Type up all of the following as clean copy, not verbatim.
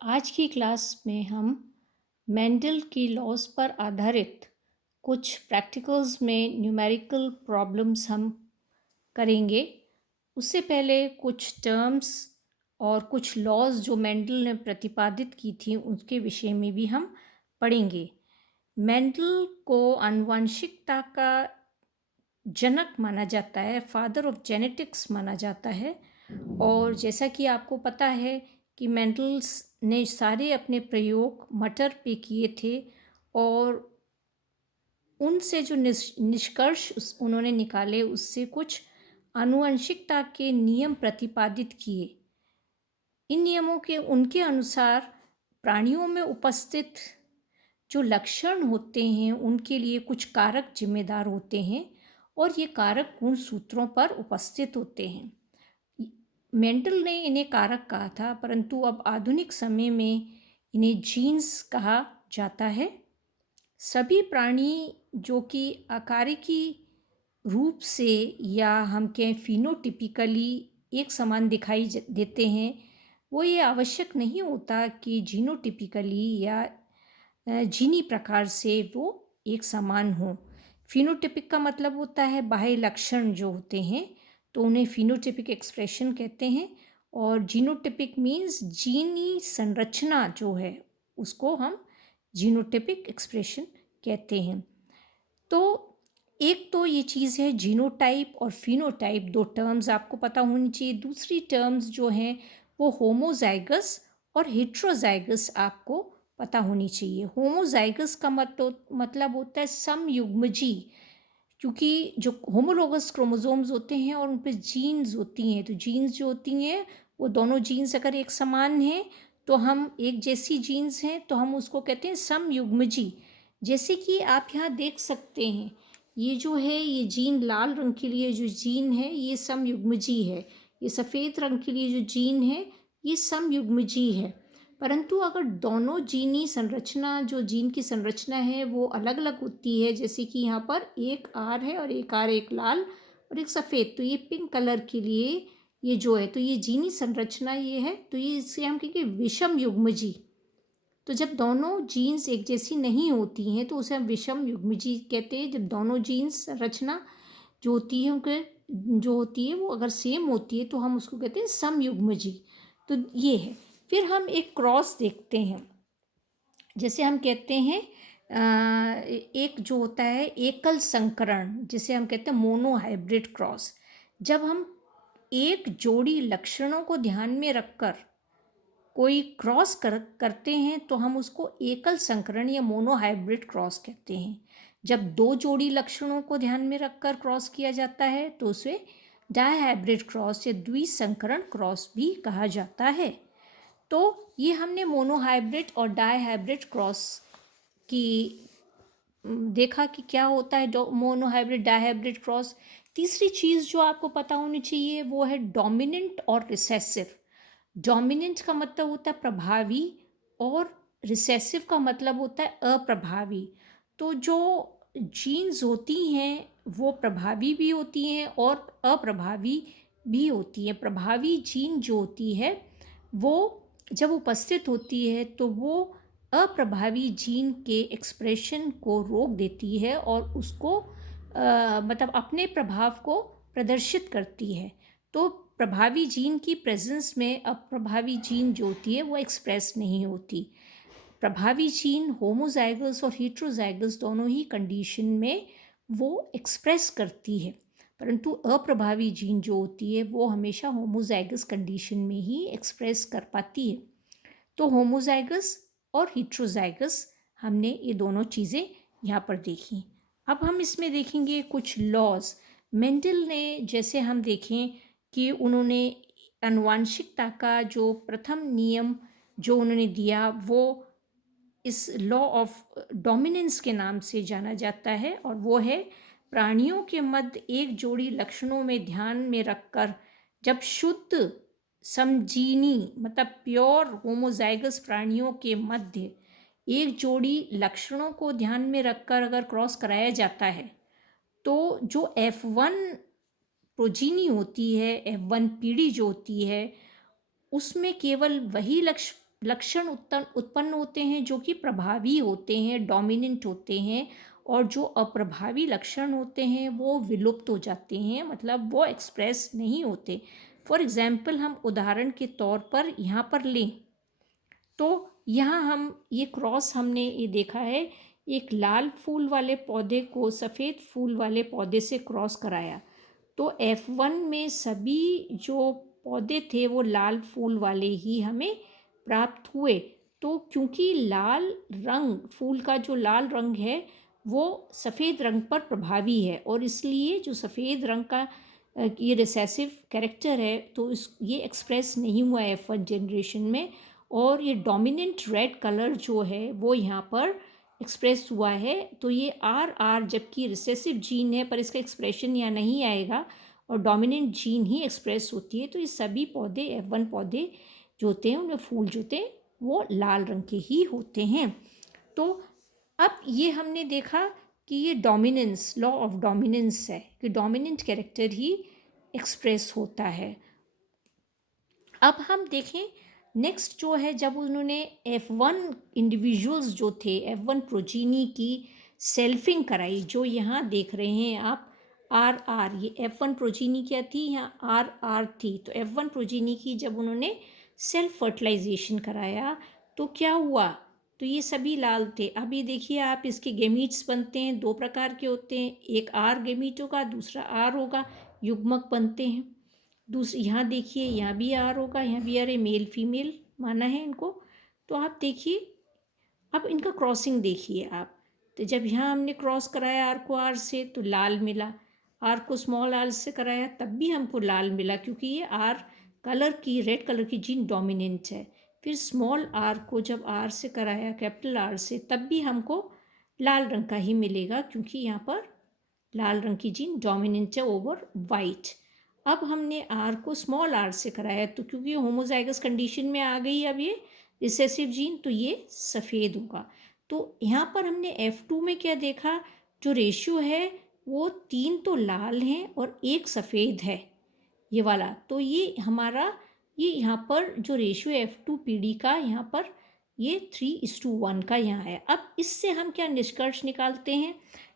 आज की क्लास में हम मेंडल की लॉज पर आधारित कुछ प्रैक्टिकल्स में न्यूमेरिकल प्रॉब्लम्स हम करेंगे। उससे पहले कुछ टर्म्स और कुछ लॉज जो मेंडल ने प्रतिपादित की थी उसके विषय में भी हम पढ़ेंगे। मेंडल को आनुवंशिकता का जनक माना जाता है, फादर ऑफ जेनेटिक्स माना जाता है। और जैसा कि आपको पता है कि मेंडल्स ने सारे अपने प्रयोग मटर पे किए थे और उनसे जो निष्कर्ष उन्होंने निकाले उससे कुछ आनुवंशिकता के नियम प्रतिपादित किए। इन नियमों के उनके अनुसार प्राणियों में उपस्थित जो लक्षण होते हैं उनके लिए कुछ कारक जिम्मेदार होते हैं और ये कारक गुणसूत्रों पर उपस्थित होते हैं। मेंडल ने इन्हें कारक कहा था, परंतु अब आधुनिक समय में इन्हें जीन्स कहा जाता है। सभी प्राणी जो कि आकारिकी रूप से या हम कहें फिनोटिपिकली एक समान दिखाई देते हैं, वो ये आवश्यक नहीं होता कि जीनोटिपिकली या जीनी प्रकार से वो एक समान हो। फिनोटिपिक का मतलब होता है बाह्य लक्षण जो होते हैं, तो उन्हें फिनोटिपिक एक्सप्रेशन कहते हैं। और जीनोटिपिक मीन्स जीनी संरचना जो है उसको हम जीनोटिपिक एक्सप्रेशन कहते हैं। तो एक तो ये चीज़ है जीनोटाइप और फिनोटाइप, दो टर्म्स आपको पता होनी चाहिए। दूसरी टर्म्स जो हैं वो होमोजाइगस और हेट्रोजाइगस आपको पता होनी चाहिए। होमोजाइगस का मतलब होता है समयुग्मजी, क्योंकि जो होमोलोगस क्रोमोसोम्स होते हैं और उन पे जीन्स होती हैं, तो जीन्स जो होती हैं वो दोनों जीन्स अगर एक समान हैं तो हम एक जैसी जीन्स हैं तो हम उसको कहते हैं समयुग्मजी। जैसे कि आप यहाँ देख सकते हैं, ये जो है ये जीन लाल रंग के लिए जो जीन है ये समयुग्मजी है, ये सफ़ेद रंग के लिए जो जीन है ये समयुग्मजी है। परंतु अगर दोनों जीनी संरचना जो जीन की संरचना है वो अलग अलग होती है, जैसे कि यहाँ पर एक आर है और एक आर, एक लाल और एक सफ़ेद, तो ये पिंक कलर के लिए ये जो है तो ये जीनी संरचना ये है, तो ये इसे हम कहेंगे विषम युग्मजी। तो जब दोनों जीन्स एक जैसी नहीं होती हैं तो उसे हम विषम युग्मजी कहते हैं। जब दोनों जीन्स संरचना जो होती है उनके जो होती है वो अगर सेम होती है तो हम उसको कहते हैं समयुग्मजी। तो ये है। फिर हम एक क्रॉस देखते हैं, जैसे हम कहते हैं एक जो होता है एकल संकरण, जिसे हम कहते हैं मोनोहाइब्रिड क्रॉस। जब हम एक जोड़ी लक्षणों को ध्यान में रखकर कोई क्रॉस करते हैं तो हम उसको एकल संकरण या मोनोहाइब्रिड क्रॉस कहते हैं। जब दो जोड़ी लक्षणों को ध्यान में रखकर क्रॉस किया जाता है तो उसे डायहाइब्रिड क्रॉस या द्विसंकरण क्रॉस भी कहा जाता है। तो ये हमने मोनोहाइब्रिड और डायहाइब्रिड क्रॉस की देखा कि क्या होता है मोनोहाइब्रिड डायहाइब्रिड क्रॉस। तीसरी चीज़ जो आपको पता होनी चाहिए वो है डोमिनेंट और रिसेसिव। डोमिनेंट का मतलब होता है प्रभावी और रिसेसिव का मतलब होता है अप्रभावी। तो जो जीन्स होती हैं वो प्रभावी भी होती हैं और अप्रभावी भी होती हैं। प्रभावी जीन जो होती है वो जब उपस्थित होती है तो वो अप्रभावी जीन के एक्सप्रेशन को रोक देती है और उसको मतलब अपने प्रभाव को प्रदर्शित करती है। तो प्रभावी जीन की प्रेजेंस में अप्रभावी जीन जो होती है वो एक्सप्रेस नहीं होती। प्रभावी जीन होमोजाइगस और हेट्रोजाइगस दोनों ही कंडीशन में वो एक्सप्रेस करती है, परंतु अप्रभावी जीन जो होती है वो हमेशा होमोजाइगस कंडीशन में ही एक्सप्रेस कर पाती है। तो होमोजाइगस और हेट्रोजाइगस हमने ये दोनों चीज़ें यहाँ पर देखी। अब हम इसमें देखेंगे कुछ लॉज। मेंडल ने जैसे हम देखें कि उन्होंने आनुवांशिकता का जो प्रथम नियम जो उन्होंने दिया वो इस लॉ ऑफ डोमिनेंस के नाम से जाना जाता है, और वो है प्राणियों के मध्य एक जोड़ी लक्षणों में ध्यान में रखकर जब शुद्ध समजीनी मतलब प्योर होमोजाइगस प्राणियों के मध्य एक जोड़ी लक्षणों को ध्यान में रखकर अगर क्रॉस कराया जाता है तो जो F1 प्रोजीनी होती है, F1 पीढ़ी जो होती है उसमें केवल वही लक्ष्य लक्षण उत्पन्न होते हैं जो कि प्रभावी होते हैं, डोमिनेंट होते हैं, और जो अप्रभावी लक्षण होते हैं वो विलुप्त हो जाते हैं, मतलब वो एक्सप्रेस नहीं होते। फॉर एग्जाम्पल हम उदाहरण के तौर पर यहाँ पर लें तो यहाँ हम ये क्रॉस हमने ये देखा है, एक लाल फूल वाले पौधे को सफ़ेद फूल वाले पौधे से क्रॉस कराया, तो F1 में सभी जो पौधे थे वो लाल फूल वाले ही हमें प्राप्त हुए। तो क्योंकि लाल रंग, फूल का जो लाल रंग है वो सफ़ेद रंग पर प्रभावी है, और इसलिए जो सफ़ेद रंग का ये रिसेसिव कैरेक्टर है, तो ये एक्सप्रेस नहीं हुआ F1 जनरेशन में, और ये डोमिनेंट रेड कलर जो है वो यहाँ पर एक्सप्रेस हुआ है। तो ये RR जबकि रिसेसिव जीन है पर इसका एक्सप्रेशन यहाँ नहीं आएगा, और डोमिनेंट जीन ही एक्सप्रेस होती है। तो ये सभी पौधे F1 पौधे जो होते हैं उनमें फूल जो होते हैं वो लाल रंग के ही होते हैं। तो अब ये हमने देखा कि ये डोमिनेंस, लॉ ऑफ डोमिनेंस है कि डोमिनेंट कैरेक्टर ही एक्सप्रेस होता है। अब हम देखें नेक्स्ट जो है, जब उन्होंने F1 इंडिविजुअल्स जो थे, F1 प्रोजीनी की सेल्फिंग कराई, जो यहाँ देख रहे हैं आप RR, ये F1 प्रोजीनी क्या थी, यहाँ RR थी। तो F1 प्रोजीनी की जब उन्होंने सेल्फ फर्टिलाइजेशन कराया तो क्या हुआ, तो ये सभी लाल थे। अब ये देखिए आप, इसके गेमीट्स बनते हैं, दो प्रकार के होते हैं, एक R गेमीट होगा, दूसरा R होगा, युग्मक बनते हैं। दूसरी यहाँ देखिए, यहाँ भी R होगा, यहाँ भी R, मेल फीमेल माना है इनको। तो आप देखिए, अब इनका क्रॉसिंग देखिए आप, तो जब यहाँ हमने क्रॉस कराया R को R से तो लाल मिला, R को स्मॉल r से कराया तब भी हमको लाल मिला, क्योंकि ये R कलर की, रेड कलर की जीन डोमिनेंट है। फिर स्मॉल r को जब R से कराया, कैपिटल R से, तब भी हमको लाल रंग का ही मिलेगा, क्योंकि यहाँ पर लाल रंग की जीन डोमिनेंट है ओवर वाइट। अब हमने R को स्मॉल r से कराया, तो क्योंकि होमोजाइगस कंडीशन में आ गई अब ये रिसेसिव जीन, तो ये सफ़ेद होगा। तो यहाँ पर हमने F2 में क्या देखा, जो रेशियो है वो 3 तो लाल हैं और 1 सफ़ेद है, ये वाला। तो ये हमारा, ये यहाँ पर जो रेशियो F2 PD का यहाँ पर ये 3:1 का यहाँ है। अब इससे हम क्या निष्कर्ष निकालते हैं,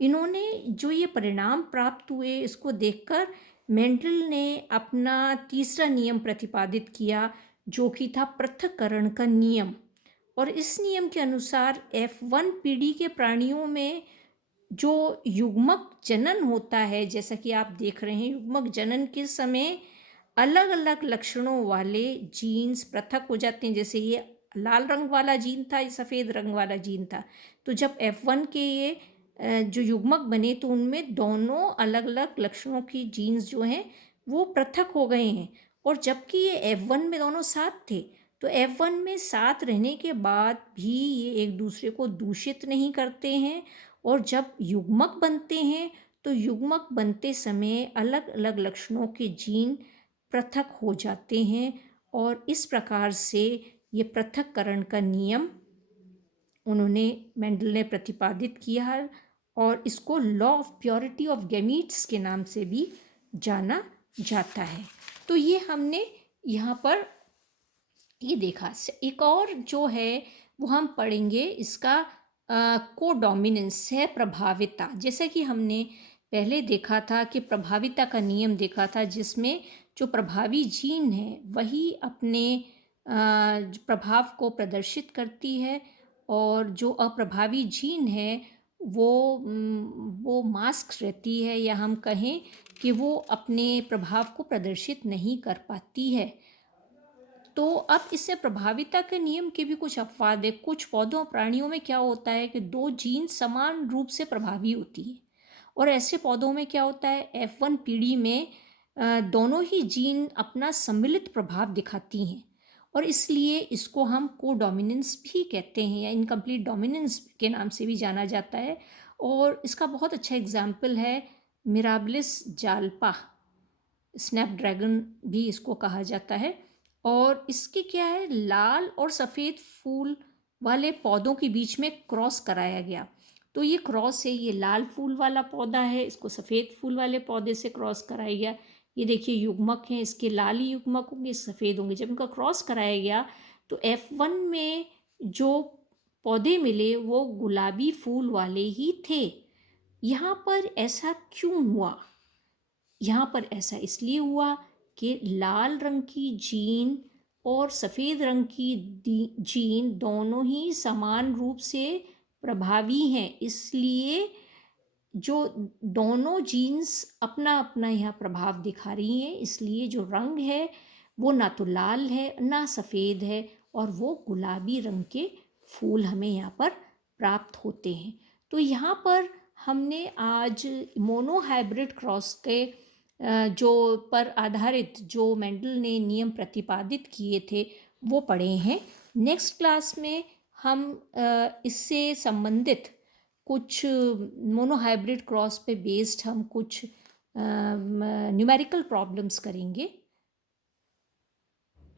इन्होंने जो ये परिणाम प्राप्त हुए इसको देखकर मेंडल ने अपना तीसरा नियम प्रतिपादित किया, जो कि था पृथक्करण का नियम। और इस नियम के अनुसार F1 पीढ़ी के प्राणियों में जो युग्मक जनन होता है, जैसा कि आप देख रहे हैं, युग्मक जनन के समय अलग अलग लक्षणों वाले जीन्स पृथक हो जाते हैं। जैसे ये लाल रंग वाला जीन था, ये सफ़ेद रंग वाला जीन था, तो जब F1 के ये जो युग्मक बने तो उनमें दोनों अलग अलग लक्षणों की जीन्स जो हैं वो पृथक हो गए हैं। और जबकि ये F1 में दोनों साथ थे, तो F1 में साथ रहने के बाद भी ये एक दूसरे को दूषित नहीं करते हैं, और जब युग्मक बनते हैं तो युग्मक बनते समय अलग अलग लक्षणों के जीन पृथक हो जाते हैं। और इस प्रकार से ये पृथक्करण का नियम उन्होंने, मेंडल ने प्रतिपादित किया है, और इसको law of purity of gametes के नाम से भी जाना जाता है। तो ये हमने यहाँ पर ये देखा। एक और जो है वो हम पढ़ेंगे, इसका कोडोमिनेंस है, प्रभाविता। जैसा कि हमने पहले देखा था कि प्रभाविता का नियम देखा था, जिसमें जो प्रभावी जीन है वही अपने प्रभाव को प्रदर्शित करती है, और जो अप्रभावी जीन है वो मास्क रहती है, या हम कहें कि वो अपने प्रभाव को प्रदर्शित नहीं कर पाती है। तो अब इससे प्रभाविता के नियम के भी कुछ अपवाद है। कुछ पौधों प्राणियों में क्या होता है कि दो जीन समान रूप से प्रभावी होती है, और ऐसे पौधों में क्या होता है, F1 पीढ़ी में दोनों ही जीन अपना सम्मिलित प्रभाव दिखाती हैं, और इसलिए इसको हम कोडोमिनेंस भी कहते हैं, या इनकम्प्लीट डोमिनेंस के नाम से भी जाना जाता है। और इसका बहुत अच्छा एग्जाम्पल है मिराबिलिस जाल्पा, स्नैपड्रैगन भी इसको कहा जाता है। और इसके क्या है, लाल और सफ़ेद फूल वाले पौधों के बीच में क्रॉस कराया गया। तो ये क्रॉस है, ये लाल फूल वाला पौधा है, इसको सफ़ेद फूल वाले पौधे से क्रॉस कराया गया। ये देखिए युग्मक हैं, इसके लाल ही युग्मक होंगे, सफ़ेद होंगे। जब इनका क्रॉस कराया गया तो F1 में जो पौधे मिले वो गुलाबी फूल वाले ही थे। यहाँ पर ऐसा क्यों हुआ? यहाँ पर ऐसा इसलिए हुआ कि लाल रंग की जीन और सफ़ेद रंग की जीन दोनों ही समान रूप से प्रभावी हैं, इसलिए जो दोनों जीन्स अपना अपना यहाँ प्रभाव दिखा रही हैं, इसलिए जो रंग है वो ना तो लाल है ना सफ़ेद है और वो गुलाबी रंग के फूल हमें यहाँ पर प्राप्त होते हैं। तो यहाँ पर हमने आज मोनोहाइब्रिड क्रॉस के जो पर आधारित जो मेंडल ने नियम प्रतिपादित किए थे वो पढ़े हैं। नेक्स्ट क्लास में हम इससे संबंधित कुछ मोनोहाइब्रिड क्रॉस पे बेस्ड हम कुछ न्यूमेरिकल प्रॉब्लम्स करेंगे।